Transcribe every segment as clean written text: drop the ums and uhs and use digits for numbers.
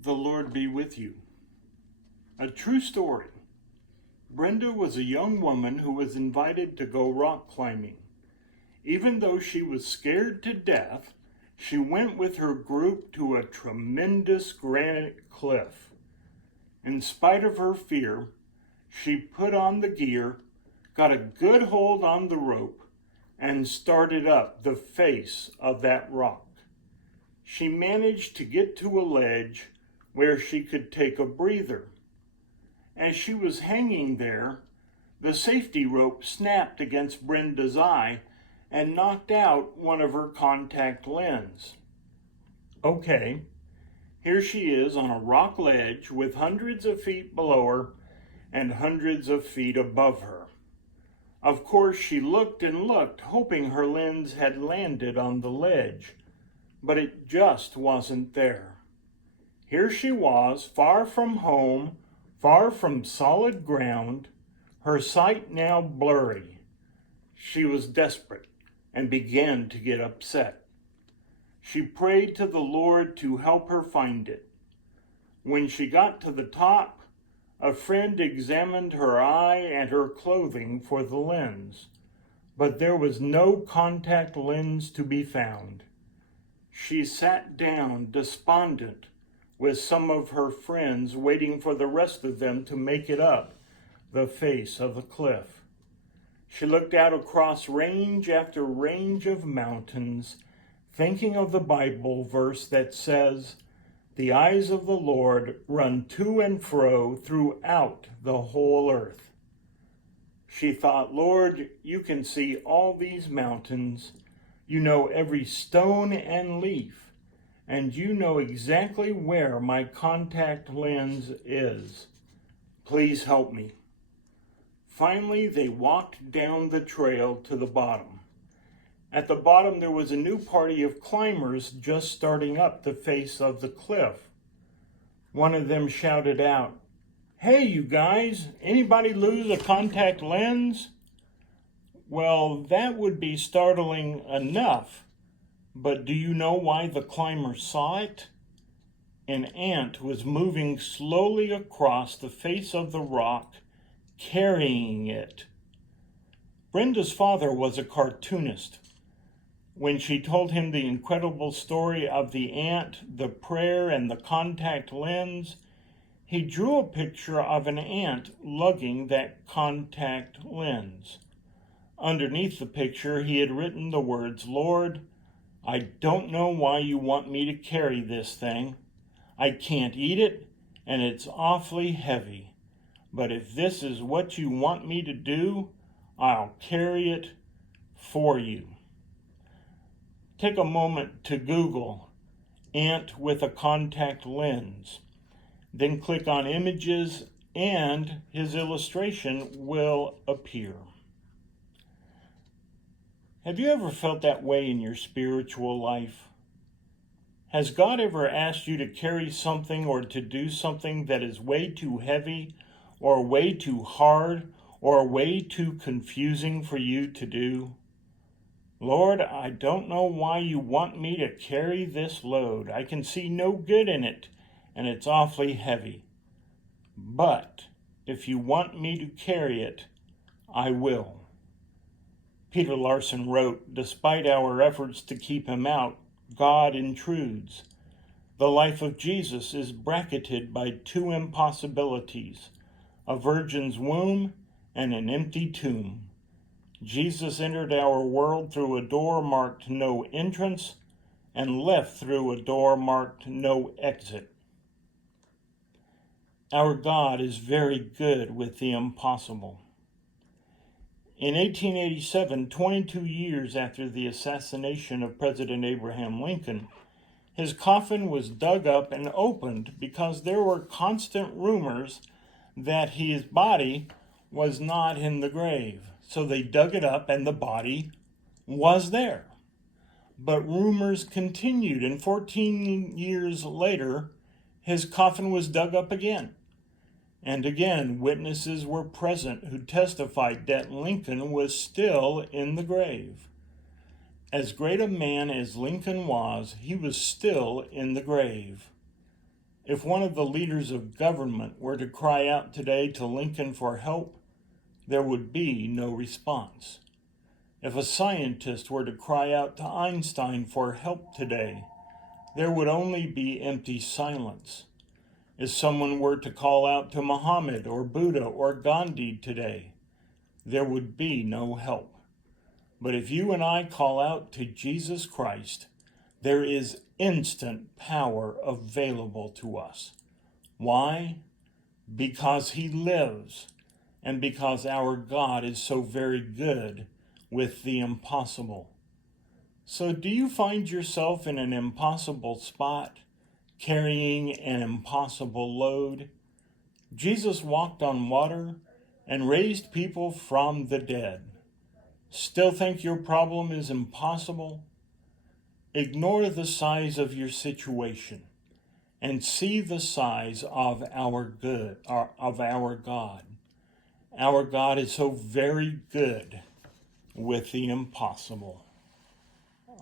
The Lord be with you. A true story. Brenda was a young woman who was invited to go rock climbing. Even though she was scared to death, she went with her group to a tremendous granite cliff. In spite of her fear, she put on the gear, got a good hold on the rope, and started up the face of that rock. She managed to get to a ledge where she could take a breather. As she was hanging there, the safety rope snapped against Brenda's eye and knocked out one of her contact lenses. Okay, here she is on a rock ledge with hundreds of feet below her and hundreds of feet above her. Of course, she looked and looked, hoping her lens had landed on the ledge, but it just wasn't there. Here she was, far from home, far from solid ground, her sight now blurry. She was desperate and began to get upset. She prayed to the Lord to help her find it. When she got to the top, a friend examined her eye and her clothing for the lens, but there was no contact lens to be found. She sat down despondent, with some of her friends waiting for the rest of them to make it up the face of the cliff. She looked out across range after range of mountains, thinking of the Bible verse that says, "The eyes of the Lord run to and fro throughout the whole earth." She thought, "Lord, you can see all these mountains. You know every stone and leaf. And you know exactly where my contact lens is. Please help me." Finally, they walked down the trail to the bottom. At the bottom, there was a new party of climbers just starting up the face of the cliff. One of them shouted out, "Hey, you guys, anybody lose a contact lens?" Well, that would be startling enough. But do you know why the climber saw it? An ant was moving slowly across the face of the rock, carrying it. Brenda's father was a cartoonist. When she told him the incredible story of the ant, the prayer, and the contact lens, he drew a picture of an ant lugging that contact lens. Underneath the picture, he had written the words, "Lord, I don't know why you want me to carry this thing. I can't eat it, and it's awfully heavy. But if this is what you want me to do, I'll carry it for you." Take a moment to Google "ant with a contact lens." Then click on images, and his illustration will appear. Have you ever felt that way in your spiritual life? Has God ever asked you to carry something or to do something that is way too heavy or way too hard or way too confusing for you to do? "Lord, I don't know why you want me to carry this load. I can see no good in it, and it's awfully heavy. But if you want me to carry it, I will." Peter Larson wrote, "Despite our efforts to keep him out, God intrudes. The life of Jesus is bracketed by two impossibilities, a virgin's womb and an empty tomb. Jesus entered our world through a door marked no entrance and left through a door marked no exit." Our God is very good with the impossible. In 1887, 22 years after the assassination of President Abraham Lincoln, his coffin was dug up and opened because there were constant rumors that his body was not in the grave. So they dug it up and the body was there. But rumors continued, and 14 years later, his coffin was dug up again. And again, witnesses were present who testified that Lincoln was still in the grave. As great a man as Lincoln was, he was still in the grave. If one of the leaders of government were to cry out today to Lincoln for help, there would be no response. If a scientist were to cry out to Einstein for help today, there would only be empty silence. If someone were to call out to Muhammad or Buddha or Gandhi today, there would be no help. But if you and I call out to Jesus Christ, there is instant power available to us. Why? Because he lives, and because our God is so very good with the impossible. So do you find yourself in an impossible spot, carrying an impossible load? Jesus walked on water and raised people from the dead. Still think your problem is impossible? Ignore the size of your situation and see the size of our God. Our God is so very good with the impossible.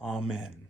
Amen.